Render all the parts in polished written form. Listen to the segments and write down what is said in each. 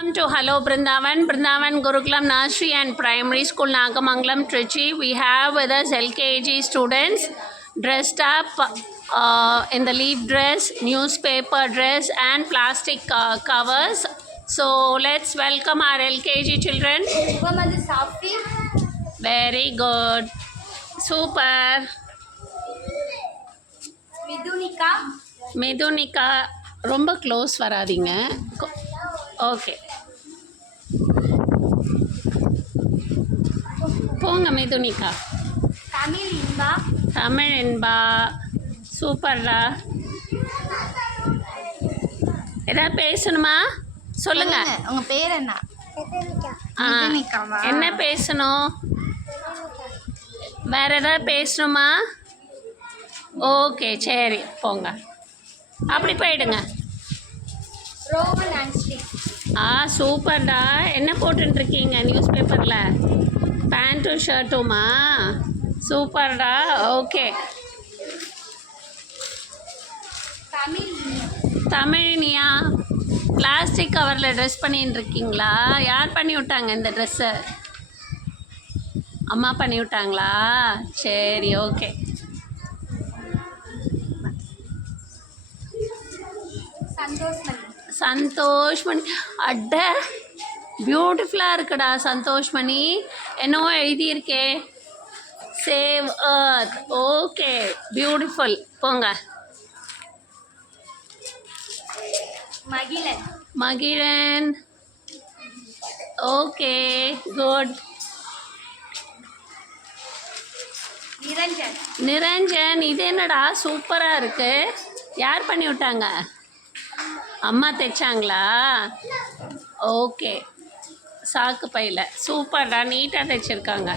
Welcome to Hello Brindavan Gurukulam Nursery and Primary School, Nagamangalam, Trichy. We have with us LKG students dressed up in the leaf dress, newspaper dress and plastic covers. So let's welcome our LKG children. Very good. Super. Midunika. ரொம்ப close வராதிங்க. Okay, போங்க மிதுனிகா. தமிழ் இன்பா. சூப்பர்டா. ஏதாவது பேசணுமா? சொல்லுங்க. உங்க பேர் என்ன? என்ன பேசணும்? வேற ஏதாவது பேசணுமா? ஓகே, சரி போங்க. அப்படி போயிடுங்க. சூப்பர்டா. என்ன போட்டுருக்கீங்க நியூஸ் பேப்பரில்? பேண்ட்டும் ஷர்ட்டுமா? சூப்பர்டா. ஓகே. தமிழ்னியா, பிளாஸ்டிக் கவரில் ட்ரெஸ் பண்ணின்னு இருக்கீங்களா? யார் பண்ணி விட்டாங்க இந்த ட்ரெஸ்ஸை? அம்மா பண்ணி விட்டாங்களா? சரி, ஓகே. சந்தோஷ்மணி. அட, பியூட்டிஃபுல்லாக இருக்குடா சந்தோஷ்மணி. என்னவோ எழுதியிருக்கே, சேவ் அர்த். Okay, beautiful. போங்க. மகிழன். Okay, good. நிரஞ்சன். இது என்னடா சூப்பராக இருக்கு. யார் பண்ணி விட்டாங்க? அம்மா தைச்சாங்களா? ஓகே, சாக்கு பையில். சூப்பர்டா, நீட்டாக தைச்சிருக்காங்க.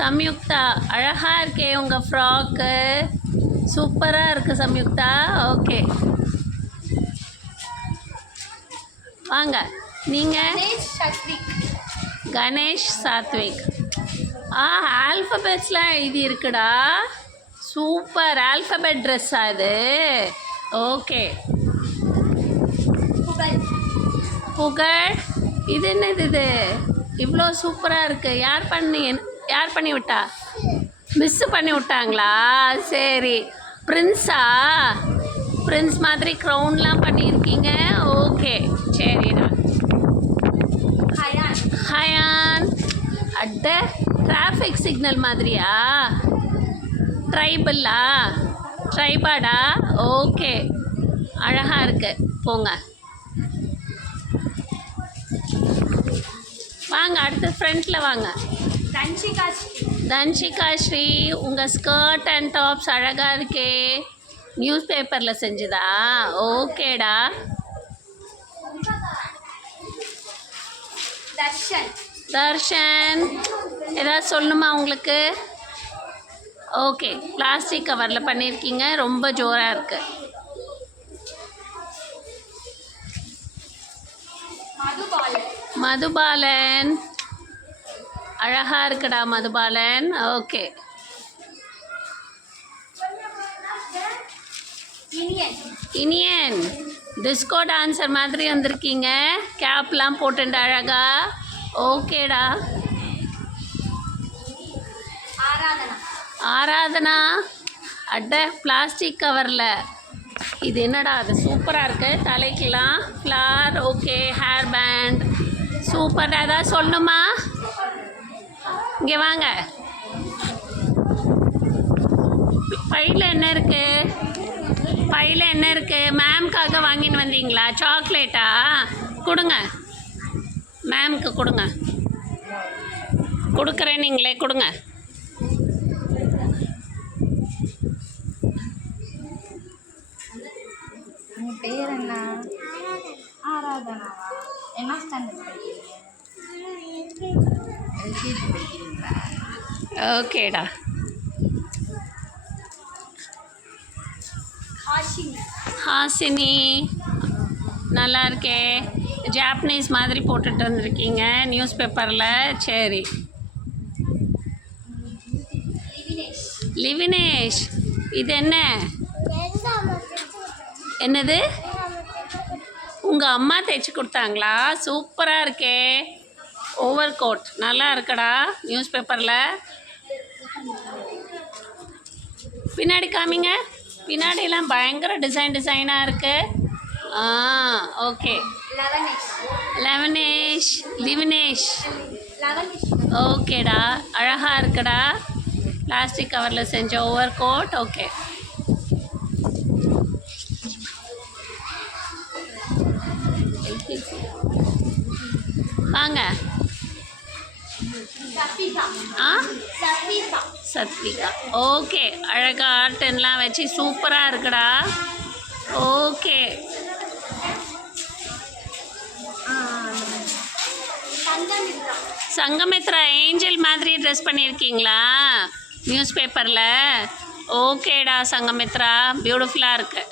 சம்யுக்தா, அழகாக இருக்கே உங்கள் ஃப்ராக்கு. சூப்பராக இருக்குது சம்யுக்தா. ஓகே, வாங்க. நீங்கள்? கணேஷ் சாத்விக். ஆல்ஃபபெட்ஸ்லாம் எழுதி இருக்குடா. சூப்பர். ஆல்ஃபபெட் ட்ரெஸ்ஸா இது? ஓகே. புகழ். இது என்னது இது? இவ்வளோ சூப்பராக இருக்குது. யார் பண்ணி விட்டா? மிஸ்ஸு பண்ணி விட்டாங்களா? சரி. பிரின்ஸா? பிரின்ஸ் மாதிரி க்ரௌன்லாம் பண்ணியிருக்கீங்க. ஓகே, சரிடா. ஹயான். அட்ட, டிராஃபிக் சிக்னல் மாதிரியா? ட்ரைபல்லா? ட்ரைபாடா? ஓகே, அழகாக இருக்கு. போங்க, வாங்க. அடுத்து ஃப்ரண்ட்டில் வாங்க. தன்ஷிகா ஸ்ரீ. உங்கள் ஸ்கர்ட் அண்ட் டாப்ஸ் அழகாக இருக்கே. நியூஸ் பேப்பரில் செஞ்சுதா? ஓகேடா. தர்ஷன். ஏதாவது சொல்லணுமா உங்களுக்கு? ஓகே, பிளாஸ்டிக் கவரில் பண்ணியிருக்கீங்க. ரொம்ப ஜோராக இருக்கு. மதுபாலன். அழகாக இருக்குடா Madhubalan. Okay. Iniyan. Disco dancer மாதிரி வந்திருக்கீங்க. கேப்லாம் போட்டுண்டு அழகா. ஓகேடா. ஆராதனா. அட, பிளாஸ்டிக் கவரில். இது என்னடா? அது சூப்பராக இருக்குது. தலைக்கெலாம் flower. Okay, hair band. Super. ஏதாவது சொல்லணுமா? இங்கே வாங்க. பையில் என்ன இருக்குது? பையில் என்ன இருக்குது? மேம்காக வாங்கின்னு வந்தீங்களா? சாக்லேட்டா? கொடுங்க, மேம்க்கு கொடுங்க. கொடுக்குறேன், நீங்களே கொடுங்க. உங்கள் பேர் என்ன? ஆராதனாவா? என்ன ஸ்டாண்டர்ட் படிக்கிறீங்க? எல்கேஜி படிக்கிறீங்களா? ஓகேடா. ஹாசினி. நல்லா இருக்கே. ஜாப்பனீஸ் மாதிரி போட்டுட்டு வந்திருக்கீங்க நியூஸ் பேப்பரில். சரி. லிவினேஷ். இது என்ன? என்னது? உங்கள் அம்மா தைச்சி கொடுத்தாங்களா? சூப்பராக இருக்கே. ஓவர் கோட் நல்லா இருக்கடா. நியூஸ் பேப்பரில் பின்னாடி காமிங்க. பின்னாடிலாம் பயங்கர டிசைனாக இருக்குது. ஓகே. லிவினேஷ் ஓகேடா, அழகாக இருக்குடா. பிளாஸ்டிக் கவரில் செஞ்ச ஓவர் கோட். ஓகே. வாங்க. சத்விகா. ஓகே, அழகா ஆர்ட்லாம் வச்சு சூப்பராக இருக்குடா. ஓகே. சங்கமித்ரா ஏஞ்சல் மாதிரி ட்ரெஸ் பண்ணியிருக்கீங்களா நியூஸ் பேப்பரில்? ஓகேடா சங்கமித்ரா, பியூட்டிஃபுல்லாக இருக்கு.